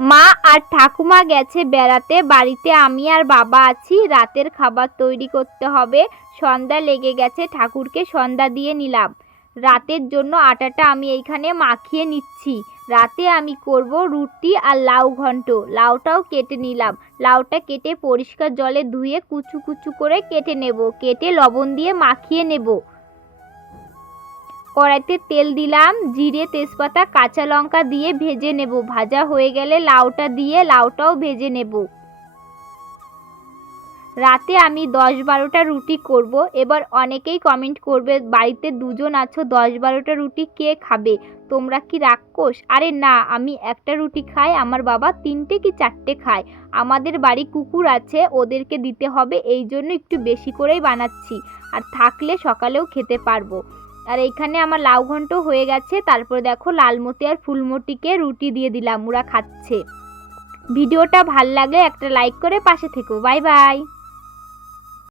মা আর ঠাকুমা গেছে বেড়াতে, বাড়িতে আমি আর বাবা আছি। রাতের খাবার তৈরি করতে হবে। সন্ধ্যা লেগে গেছে, ঠাকুরকে সন্ধ্যা দিয়ে নিলাম। রাতের জন্য আটাটা আমি এইখানে মাখিয়ে নিচ্ছি। রাতে আমি করব রুটি আর লাউ ঘন্ট। লাউটাও কেটে নিলাম। লাউটা কেটে পরিষ্কার জলে ধুয়ে কুচু কুচু করে কেটে নেব। কেটে লবণ দিয়ে মাখিয়ে নেব। কড়াইতে তেল দিলাম, জিরে তেজপাতা কাঁচা লঙ্কা দিয়ে ভেজে নেব। ভাজা হয়ে গেলে লাউটা দিয়ে লাউটাও ভেজে নেব। রাতে আমি 10-12টা রুটি করব। এবার অনেকেই কমেন্ট করবে, বাড়িতে দুজন আছো, 10-12টা রুটি কে খাবে? তোমরা কি রাক্ষস? আরে না, আমি একটা রুটি খাই, আমার বাবা 3টে কি 4টে খায়। আমাদের বাড়ি কুকুর আছে, ওদেরকে দিতে হবে, এই জন্য একটু বেশি করেই বানাচ্ছি। আর থাকলে সকালেও খেতে পারবো। আর এইখানে আমার লাউ ঘন্ট হয়ে গেছে। তারপর দেখো লালমতি আর ফুলমতিকে রুটি দিয়ে দিলাম, ওরা খাচ্ছে। ভিডিওটা ভাল লাগলে একটা লাইক করে পাশে থেকো। Bye bye.